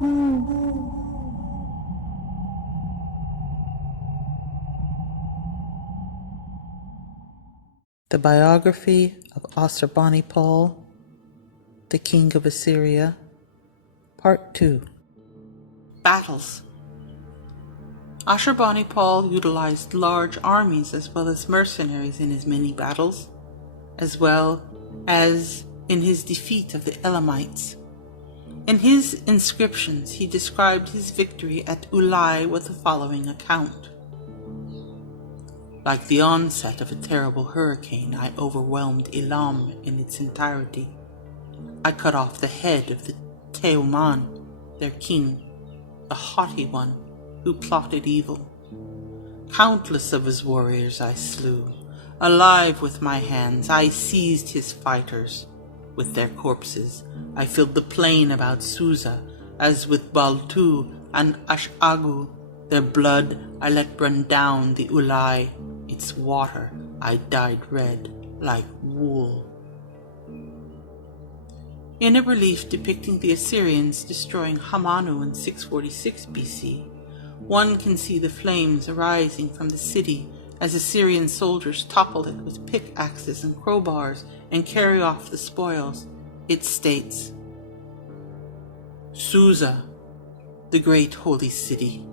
The Biography of Ashurbanipal, the King of Assyria, Part 2. Battles. Ashurbanipal utilized large armies as well as mercenaries in his many battles, as well as in his defeat of the Elamites. In his inscriptions, he described his victory at Ulai with the following account. Like the onset of a terrible hurricane, I overwhelmed Elam in its entirety. I cut off the head of the Teoman, their king, the haughty one who plotted evil. Countless of his warriors I slew. Alive with my hands, I seized his fighters. With their corpses, I filled the plain about Susa, as with Baltu and Ashagu. Their blood I let run down the Ulai. Its water I dyed red like wool. In a relief depicting the Assyrians destroying Hamanu in 646 BC, one can see the flames arising from the city as Assyrian soldiers topple it with pickaxes and crowbars and carry off the spoils. It states, Susa, the great holy city,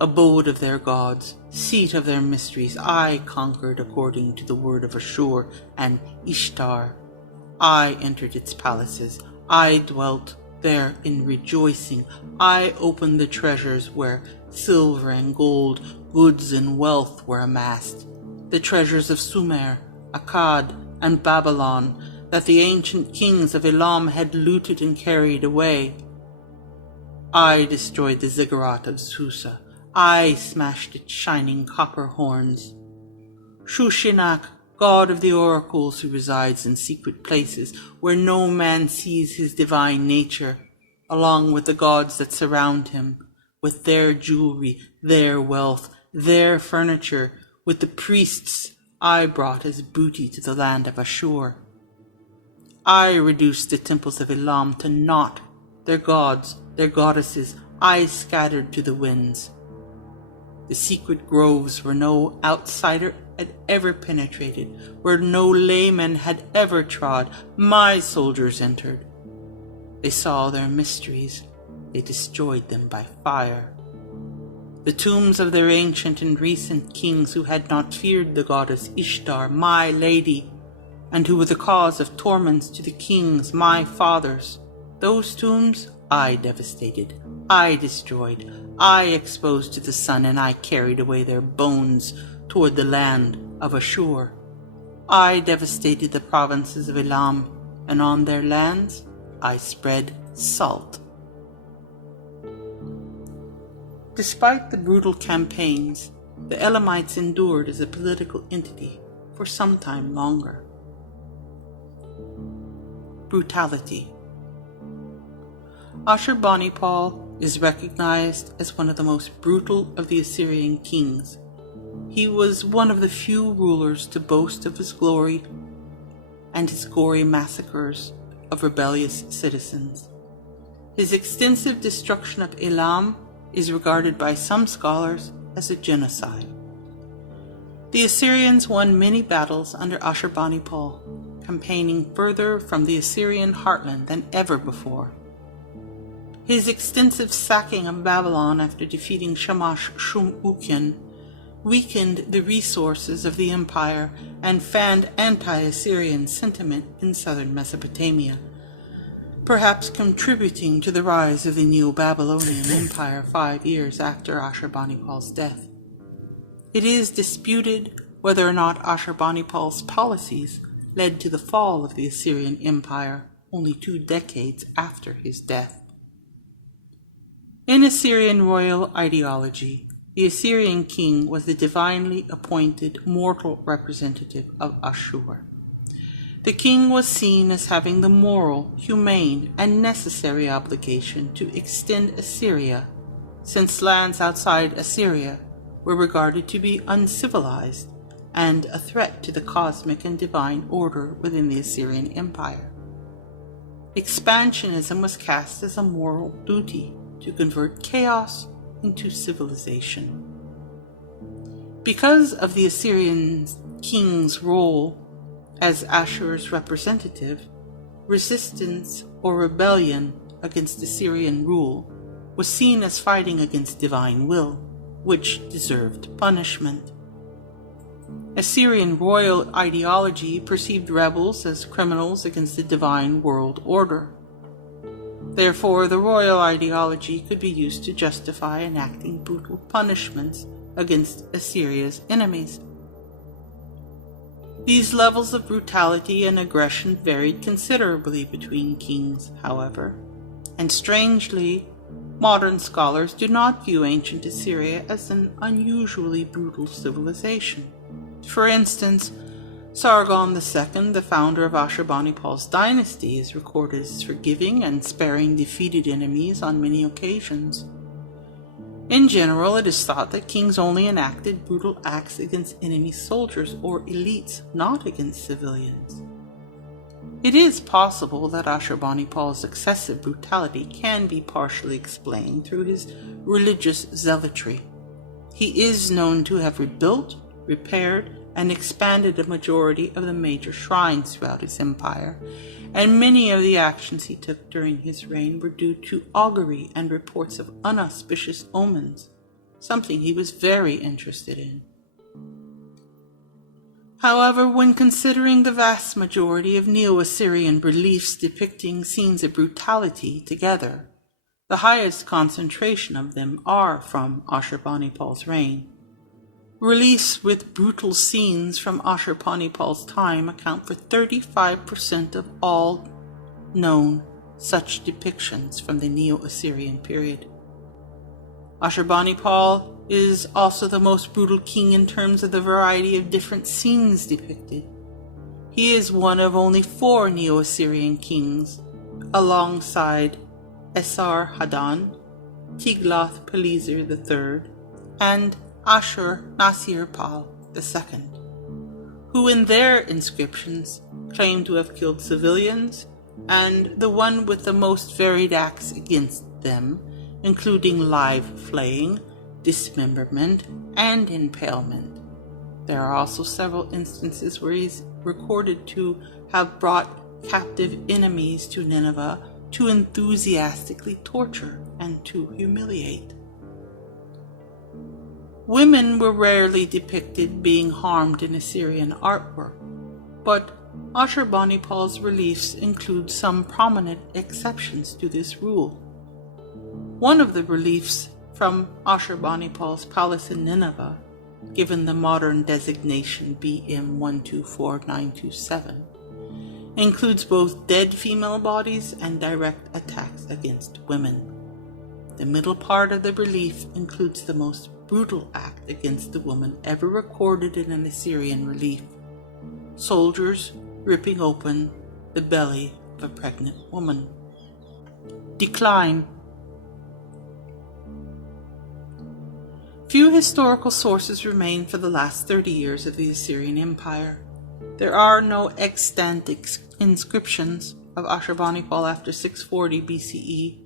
abode of their gods, seat of their mysteries, I conquered according to the word of Ashur and Ishtar. I entered its palaces. I dwelt there in rejoicing. I opened the treasures where silver and gold, goods and wealth were amassed, the treasures of Sumer, Akkad, and Babylon that the ancient kings of Elam had looted and carried away. I destroyed the ziggurat of Susa. I smashed its shining copper horns. Shushinak, god of the oracles who resides in secret places where no man sees his divine nature, along with the gods that surround him, with their jewelry, their wealth, their furniture, with the priests I brought as booty to the land of Ashur. I reduced the temples of Elam to naught, their gods, their goddesses, I scattered to the winds. The secret groves where no outsider had ever penetrated, where no layman had ever trod, my soldiers entered. They saw their mysteries. They destroyed them by fire. The tombs of their ancient and recent kings who had not feared the goddess Ishtar, my lady, and who were the cause of torments to the kings, my fathers, those tombs I devastated, I destroyed, I exposed to the sun, and I carried away their bones toward the land of Ashur. I devastated the provinces of Elam, and on their lands I spread salt. Despite the brutal campaigns, the Elamites endured as a political entity for some time longer. Brutality. Ashurbanipal is recognized as one of the most brutal of the Assyrian kings. He was one of the few rulers to boast of his glory and his gory massacres of rebellious citizens. His extensive destruction of Elam is regarded by some scholars as a genocide. The Assyrians won many battles under Ashurbanipal, campaigning further from the Assyrian heartland than ever before. His extensive sacking of Babylon after defeating Shamash Shum-Ukin weakened the resources of the empire and fanned anti-Assyrian sentiment in southern Mesopotamia, perhaps contributing to the rise of the Neo-Babylonian Empire 5 years after Ashurbanipal's death. It is disputed whether or not Ashurbanipal's policies led to the fall of the Assyrian Empire only 2 decades after his death. In Assyrian royal ideology, the Assyrian king was the divinely appointed mortal representative of Ashur. The king was seen as having the moral, humane, and necessary obligation to extend Assyria, since lands outside Assyria were regarded to be uncivilized and a threat to the cosmic and divine order within the Assyrian Empire. Expansionism was cast as a moral duty, to convert chaos into civilization. Because of the Assyrian king's role as Ashur's representative, resistance or rebellion against Assyrian rule was seen as fighting against divine will, which deserved punishment. Assyrian royal ideology perceived rebels as criminals against the divine world order. Therefore, the royal ideology could be used to justify enacting brutal punishments against Assyria's enemies. These levels of brutality and aggression varied considerably between kings, however, and strangely, modern scholars do not view ancient Assyria as an unusually brutal civilization. For instance, Sargon II, the founder of Ashurbanipal's dynasty, is recorded as forgiving and sparing defeated enemies on many occasions. In general, it is thought that kings only enacted brutal acts against enemy soldiers or elites, not against civilians. It is possible that Ashurbanipal's excessive brutality can be partially explained through his religious zealotry. He is known to have rebuilt, repaired, and expanded a majority of the major shrines throughout his empire, and many of the actions he took during his reign were due to augury and reports of unauspicious omens, something he was very interested in. However, when considering the vast majority of Neo-Assyrian reliefs depicting scenes of brutality together, the highest concentration of them are from Ashurbanipal's reign. Reliefs with brutal scenes from Ashurbanipal's time account for 35% of all known such depictions from the Neo-Assyrian period. Ashurbanipal is also the most brutal king in terms of the variety of different scenes depicted. He is one of only 4 Neo-Assyrian kings, alongside Esarhaddon, Tiglath-Pileser III, and Ashur-Nasir-Pal II, who in their inscriptions claim to have killed civilians, and the one with the most varied acts against them, including live flaying, dismemberment, and impalement. There are also several instances where he is recorded to have brought captive enemies to Nineveh to enthusiastically torture and to humiliate. Women were rarely depicted being harmed in Assyrian artwork, but Ashurbanipal's reliefs include some prominent exceptions to this rule. One of the reliefs from Ashurbanipal's palace in Nineveh, given the modern designation BM 124927, includes both dead female bodies and direct attacks against women. The middle part of the relief includes the most brutal act against the woman ever recorded in an Assyrian relief: soldiers ripping open the belly of a pregnant woman. Decline. Few historical sources remain for the last 30 years of the Assyrian Empire. There are no extant inscriptions of Ashurbanipal after 640 BCE,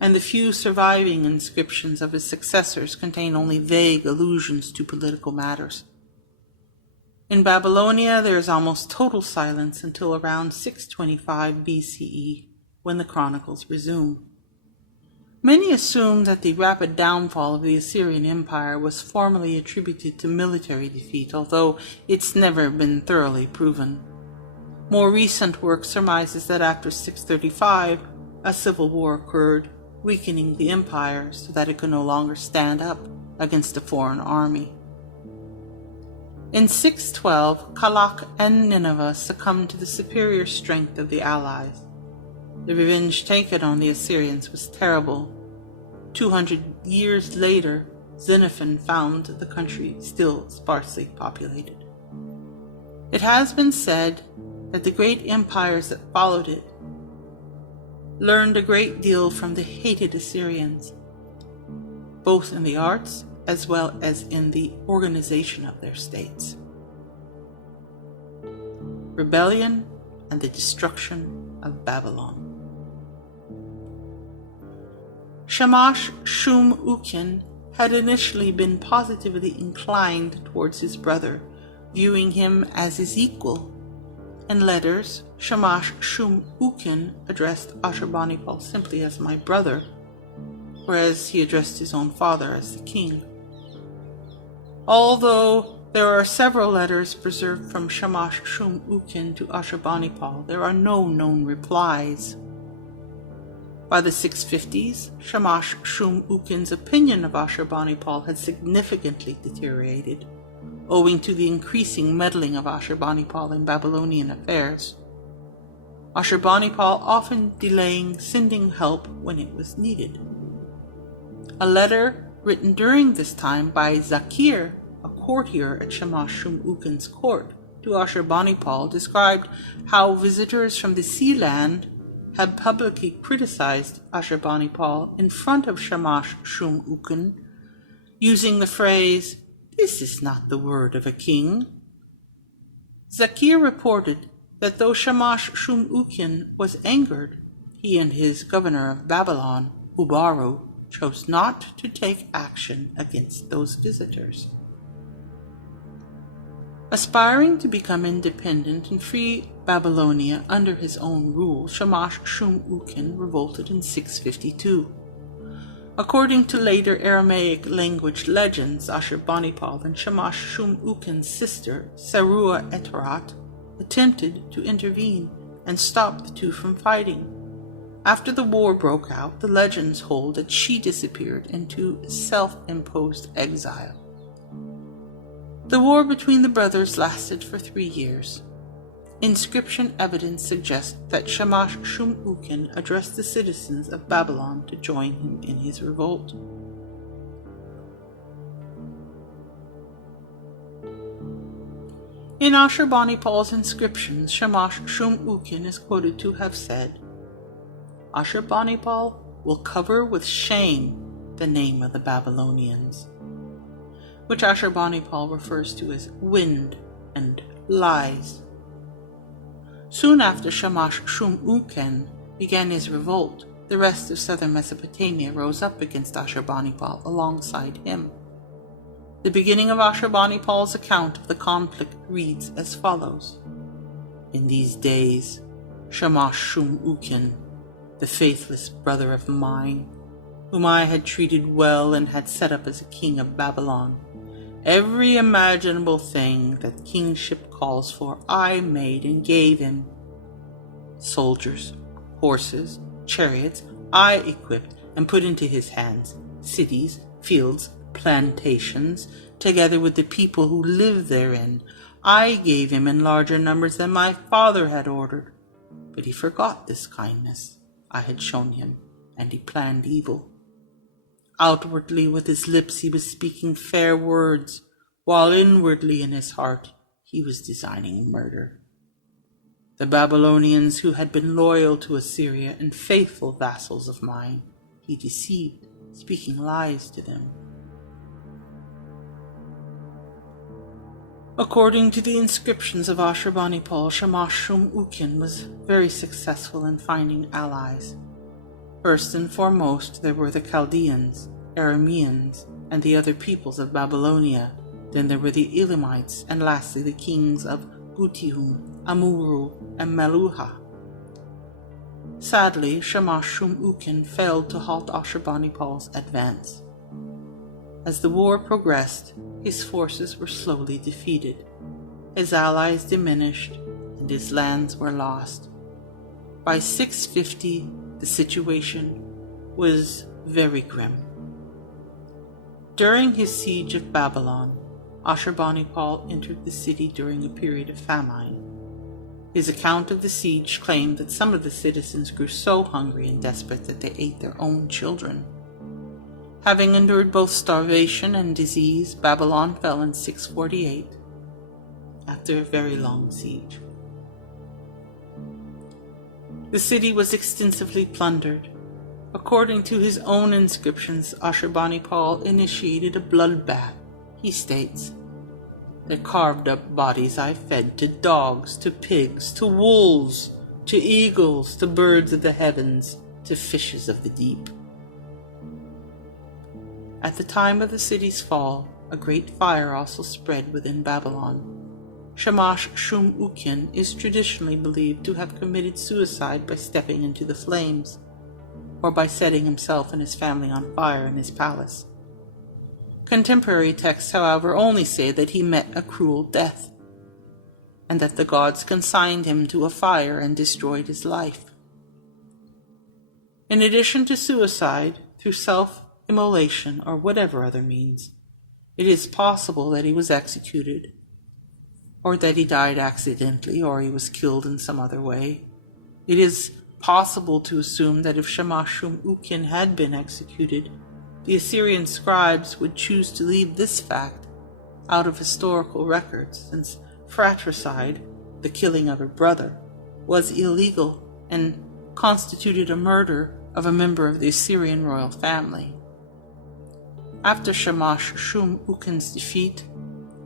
and the few surviving inscriptions of his successors contain only vague allusions to political matters. In Babylonia, there is almost total silence until around 625 BCE, when the chronicles resume. Many assume that the rapid downfall of the Assyrian Empire was formerly attributed to military defeat, although it's never been thoroughly proven. More recent work surmises that after 635, a civil war occurred, weakening the empire so that it could no longer stand up against a foreign army. In 612, Kalak and Nineveh succumbed to the superior strength of the allies. The revenge taken on the Assyrians was terrible. 200 years later, Xenophon found the country still sparsely populated. It has been said that the great empires that followed it learned a great deal from the hated Assyrians, both in the arts as well as in the organization of their states. Rebellion and the destruction of Babylon. Shamash Shum Ukin had initially been positively inclined towards his brother, viewing him as his equal. In letters, Shamash Shum Ukin addressed Ashurbanipal simply as my brother, whereas he addressed his own father as the king. Although there are several letters preserved from Shamash Shum Ukin to Ashurbanipal, there are no known replies. By the 650s, Shamash Shum Ukin's opinion of Ashurbanipal had significantly deteriorated, owing to the increasing meddling of Ashurbanipal in Babylonian affairs. Ashurbanipal often delaying sending help when it was needed. A letter written during this time by Zakir, a courtier at Shamash Shum Ukin's court, to Ashurbanipal described how visitors from the sea land had publicly criticized Ashurbanipal in front of Shamash Shum Ukin, using the phrase, "This is not the word of a king." Zakir reported that though Shamash Shum Ukin was angered, he and his governor of Babylon, Ubaru, chose not to take action against those visitors. Aspiring to become independent and free Babylonia under his own rule, Shamash Shum Ukin revolted in 652. According to later Aramaic language legends, Ashurbanipal and Shamash Shum Ukin's sister, Sarua Etarat, attempted to intervene and stop the two from fighting. After the war broke out, the legends hold that she disappeared into self-imposed exile. The war between the brothers lasted for 3 years. Inscription evidence suggests that Shamash Shum Ukin addressed the citizens of Babylon to join him in his revolt. In Ashurbanipal's inscriptions, Shamash Shum Ukin is quoted to have said, "Ashurbanipal will cover with shame the name of the Babylonians," which Ashurbanipal refers to as wind and lies. Soon after Shamash Shum Ukin began his revolt, the rest of southern Mesopotamia rose up against Ashurbanipal alongside him. The beginning of Ashurbanipal's account of the conflict reads as follows. "In these days, Shamash Shum Ukin, the faithless brother of mine, whom I had treated well and had set up as a king of Babylon, every imaginable thing that kingship calls for I made and gave him. Soldiers, horses, chariots I equipped and put into his hands, cities, fields, plantations, together with the people who live therein. I gave him in larger numbers than my father had ordered. But he forgot this kindness I had shown him, and he planned evil. Outwardly with his lips he was speaking fair words, while inwardly in his heart he was designing murder. The Babylonians who had been loyal to Assyria and faithful vassals of mine, he deceived, speaking lies to them. According to the inscriptions of Ashurbanipal, Shamash Shum Ukin was very successful in finding allies. First and foremost, there were the Chaldeans, Arameans, and the other peoples of Babylonia. Then there were the Elamites, and lastly the kings of Gutihum, Amuru, and Meluha. Sadly, Shamash Shum Ukin failed to halt Ashurbanipal's advance. As the war progressed, his forces were slowly defeated, his allies diminished, and his lands were lost. By 650, the situation was very grim. During his siege of Babylon, Ashurbanipal entered the city during a period of famine. His account of the siege claimed that some of the citizens grew so hungry and desperate that they ate their own children. Having endured both starvation and disease, Babylon fell in 648, after a very long siege. The city was extensively plundered. According to his own inscriptions, Ashurbanipal initiated a bloodbath. He states, "The carved up bodies I fed to dogs, to pigs, to wolves, to eagles, to birds of the heavens, to fishes of the deep. At the time of the city's fall, a great fire also spread within Babylon. Shamash-shum-ukin is traditionally believed to have committed suicide by stepping into the flames, or by setting himself and his family on fire in his palace. Contemporary texts, however, only say that he met a cruel death, and that the gods consigned him to a fire and destroyed his life. In addition to suicide, through self-immolation or whatever other means, it is possible that he was executed, or that he died accidentally, or he was killed in some other way. It is possible to assume that if Shamash-shum-ukin had been executed, the Assyrian scribes would choose to leave this fact out of historical records, since fratricide, the killing of a brother, was illegal and constituted a murder of a member of the Assyrian royal family. After Shamash-shum-ukin's defeat,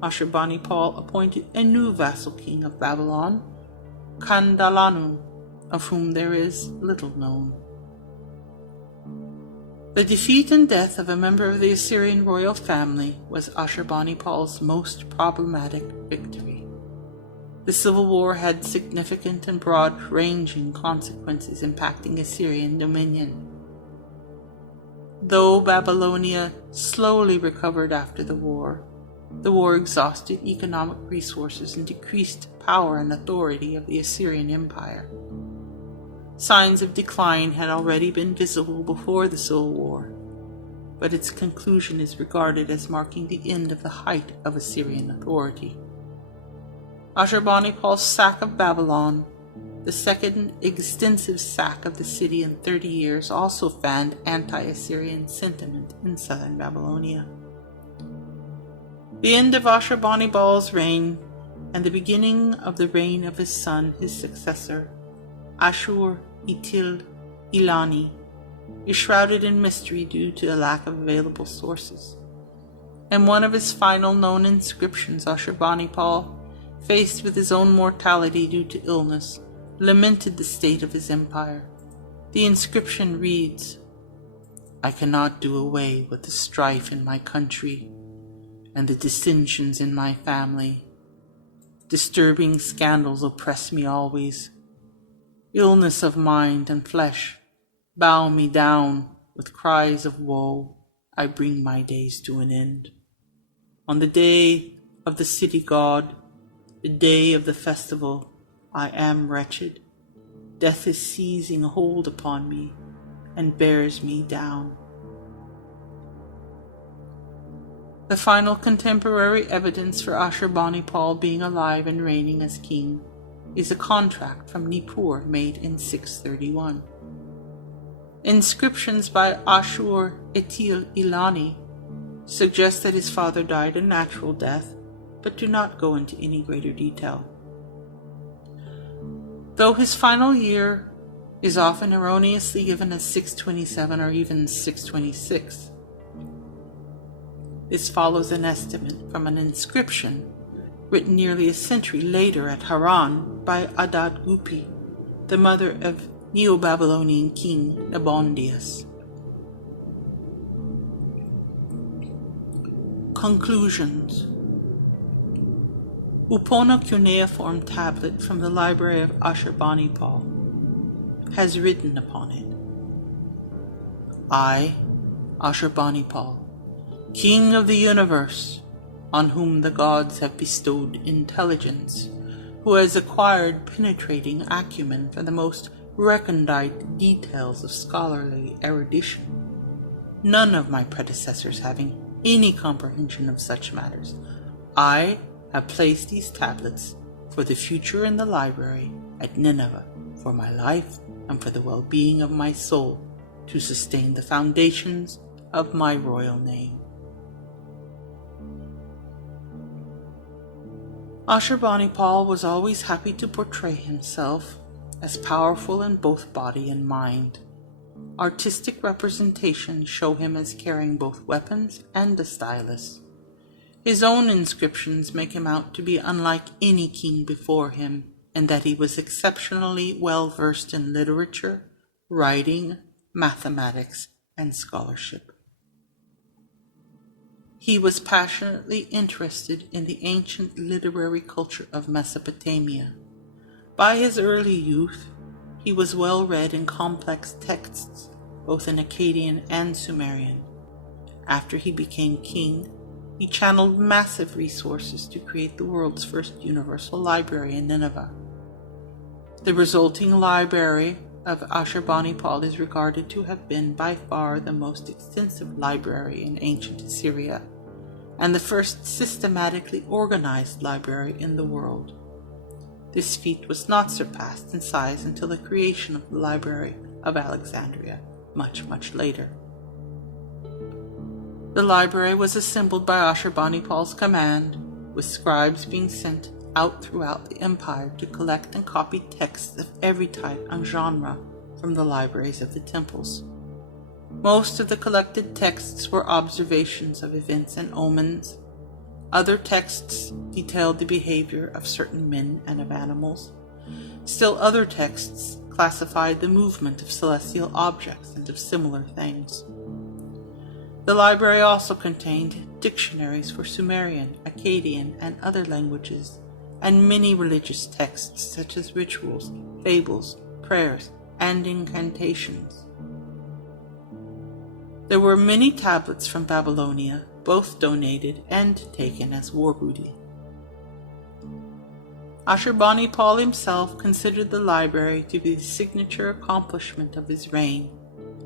Ashurbanipal appointed a new vassal king of Babylon, Kandalanu, of whom there is little known. The defeat and death of a member of the Assyrian royal family was Ashurbanipal's most problematic victory. The civil war had significant and broad-ranging consequences impacting Assyrian dominion. Though Babylonia slowly recovered after the war exhausted economic resources and decreased power and authority of the Assyrian Empire. Signs of decline had already been visible before the Civil War, but its conclusion is regarded as marking the end of the height of Assyrian authority. Ashurbanipal's sack of Babylon, the second extensive sack of the city in 30 years, also fanned anti-Assyrian sentiment in southern Babylonia. The end of Ashurbanipal's reign and the beginning of the reign of his son, his successor, Ashur-etil-ilani, is shrouded in mystery due to a lack of available sources. In one of his final known inscriptions, Ashurbanipal, faced with his own mortality due to illness, lamented the state of his empire. The inscription reads, "I cannot do away with the strife in my country and the dissensions in my family. Disturbing scandals oppress me always. Illness of mind and flesh bow me down. With cries of woe I bring my days to an end. On the day of the city god, the day of the festival, I am wretched. Death is seizing hold upon me and bears me down." The final contemporary evidence for Ashurbanipal being alive and reigning as king is a contract from Nippur made in 631. Inscriptions by Ashur-etil-ilani suggest that his father died a natural death, but do not go into any greater detail. Though his final year is often erroneously given as 627 or even 626, this follows an estimate from an inscription written nearly a century later at Haran by Adad-gupi, the mother of Neo-Babylonian king Nabonidus. Conclusions. Upona cuneiform tablet from the Library of Ashurbanipal has written upon it, "I, Ashurbanipal, King of the universe, on whom the gods have bestowed intelligence, who has acquired penetrating acumen for the most recondite details of scholarly erudition, none of my predecessors having any comprehension of such matters, I have placed these tablets for the future in the library at Nineveh, for my life and for the well-being of my soul, to sustain the foundations of my royal name." Ashurbanipal was always happy to portray himself as powerful in both body and mind. Artistic representations show him as carrying both weapons and a stylus. His own inscriptions make him out to be unlike any king before him, and that he was exceptionally well versed in literature, writing, mathematics, and scholarship. He was passionately interested in the ancient literary culture of Mesopotamia. By his early youth, he was well read in complex texts, both in Akkadian and Sumerian. After he became king, he channeled massive resources to create the world's first universal library in Nineveh. The resulting Library of Ashurbanipal is regarded to have been by far the most extensive library in ancient Assyria, and the first systematically organized library in the world. This feat was not surpassed in size until the creation of the Library of Alexandria, much later. The library was assembled by Ashurbanipal's command, with scribes being sent out throughout the empire to collect and copy texts of every type and genre from the libraries of the temples. Most of the collected texts were observations of events and omens. Other texts detailed the behavior of certain men and of animals. Still other texts classified the movement of celestial objects and of similar things. The library also contained dictionaries for Sumerian, Akkadian, and other languages, and many religious texts such as rituals, fables, prayers, and incantations. There were many tablets from Babylonia, both donated and taken as war booty. Ashurbanipal himself considered the library to be the signature accomplishment of his reign,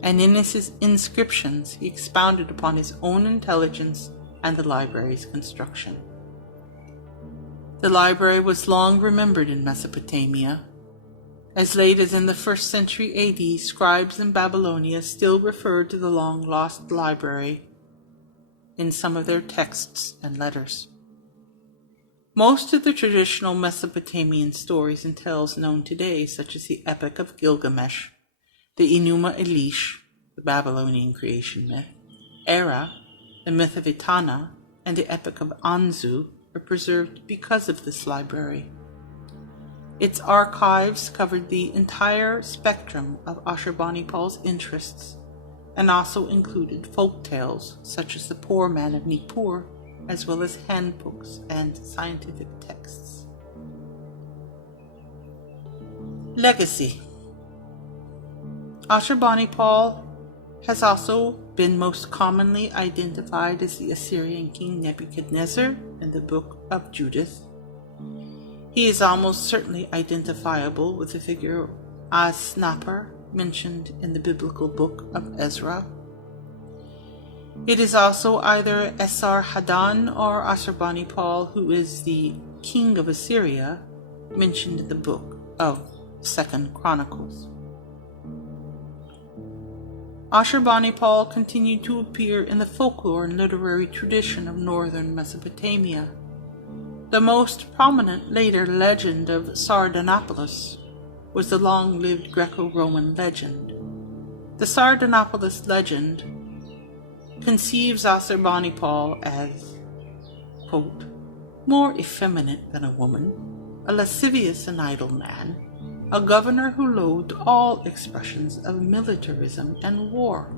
and in his inscriptions he expounded upon his own intelligence and the library's construction. The library was long remembered in Mesopotamia. As late as in the 1st century AD, scribes in Babylonia still referred to the long-lost library in some of their texts and letters. Most of the traditional Mesopotamian stories and tales known today, such as the Epic of Gilgamesh, the Enuma Elish, the Babylonian creation myth, Era, the myth of Etana, and the Epic of Anzu, are preserved because of this library. Its archives covered the entire spectrum of Ashurbanipal's interests and also included folk tales such as the Poor Man of Nippur, as well as handbooks and scientific texts. Legacy. Ashurbanipal has also been most commonly identified as the Assyrian king Nebuchadnezzar in the Book of Judith. He is almost certainly identifiable with the figure Asnapper mentioned in the biblical book of Ezra. It is also either Esarhaddon or Ashurbanipal, who is the king of Assyria, mentioned in the book of 2 Chronicles. Ashurbanipal continued to appear in the folklore and literary tradition of northern Mesopotamia. The most prominent later legend of Sardanapalus was the long-lived Greco-Roman legend. The Sardanapalus legend conceives Ashurbanipal as, quote, more effeminate than a woman, a lascivious and idle man, a governor who loathed all expressions of militarism and war.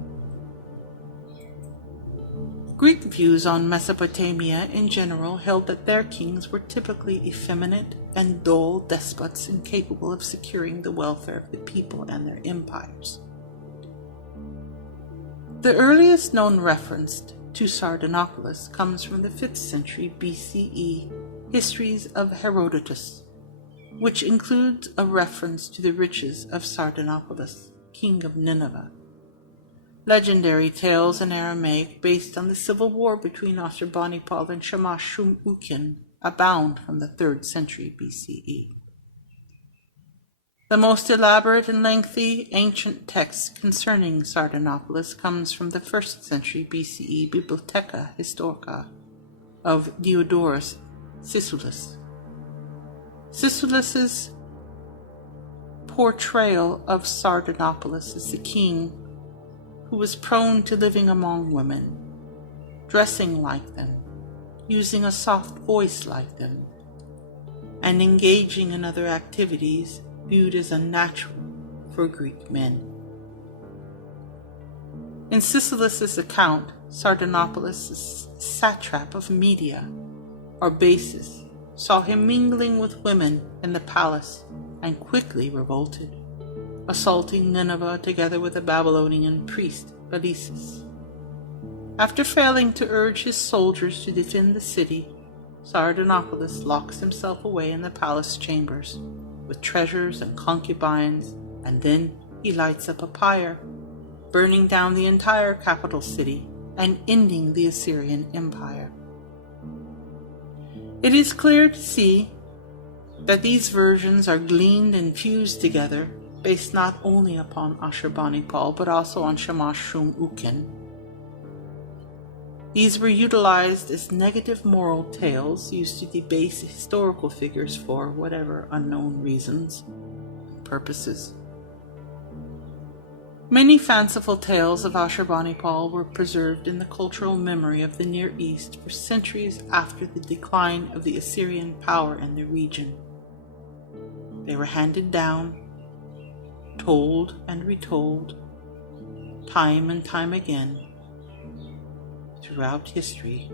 Greek views on Mesopotamia in general held that their kings were typically effeminate and dull despots incapable of securing the welfare of the people and their empires. The earliest known reference to Sardanapalus comes from the 5th century BCE histories of Herodotus, which includes a reference to the riches of Sardanapalus, king of Nineveh. Legendary tales in Aramaic based on the civil war between Ashurbanipal and Shamash-shum-ukin abound from the 3rd century BCE. The most elaborate and lengthy ancient text concerning Sardanapalus comes from the 1st century BCE Bibliotheca Historica of Diodorus Siculus. Siculus's portrayal of Sardanapalus as the king who was prone to living among women, dressing like them, using a soft voice like them, and engaging in other activities viewed as unnatural for Greek men. In Sicelus' account, Sardanapalus' satrap of Media, Arbaces, saw him mingling with women in the palace and quickly revolted, assaulting Nineveh together with a Babylonian priest, Balises. After failing to urge his soldiers to defend the city, Sardanapalus locks himself away in the palace chambers with treasures and concubines, and then he lights up a pyre, burning down the entire capital city and ending the Assyrian Empire. It is clear to see that these versions are gleaned and fused together based not only upon Ashurbanipal but also on Shamash Shum Uken. These were utilized as negative moral tales used to debase historical figures for whatever unknown reasons and purposes. Many fanciful tales of Ashurbanipal were preserved in the cultural memory of the Near East for centuries after the decline of the Assyrian power in the region. They were handed down, told and retold, time and time again, throughout history.